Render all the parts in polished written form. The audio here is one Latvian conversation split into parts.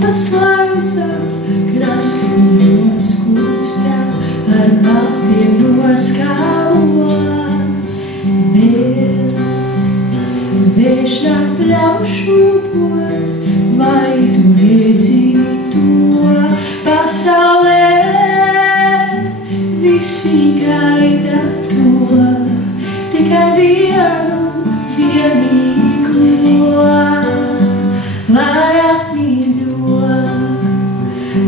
paslaiza, krastu noskūpstā, ar valstiem noskalo. Vējš nāk pļaušu pot, vai tu redzi to pasaulē? Visi gaida to, tikai vienu vienīgo, lai apmīļo,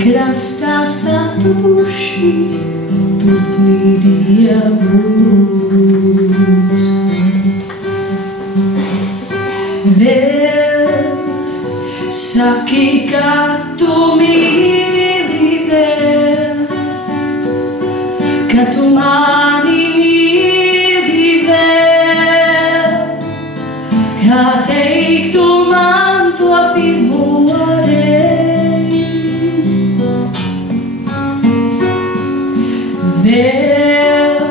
krastā satupuši putni dievus. Vēl saki, ka tu mīli vēl, ka tu mani mīli vēl, kā teiktu man to pirmo reizi. Vēl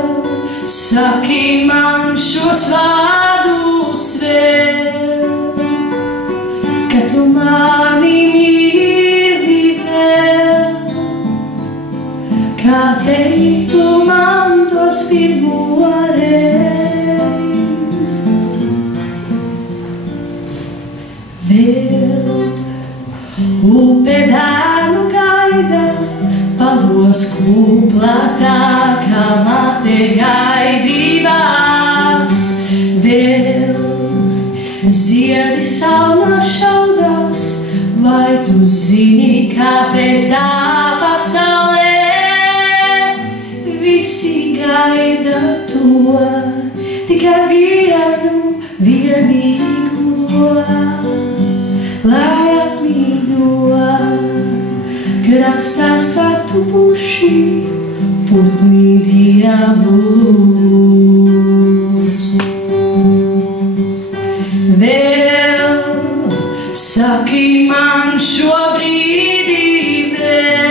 saki man šos vārdus vēl, ka tu mani mīli vēl, kā teiktu man tos pirmo reizi. Vēl upe bērnu gaida, palos kuplātā, kā mate gaidībās. Vēl ziedi saulā šaudās, vai tu zini, kāpēc tā pasaulē visi gaida to, tikai vienu vienīgo, lai apmīļo, krastā satupuši putni dievus. Vēl saki man šo brīdi vēl,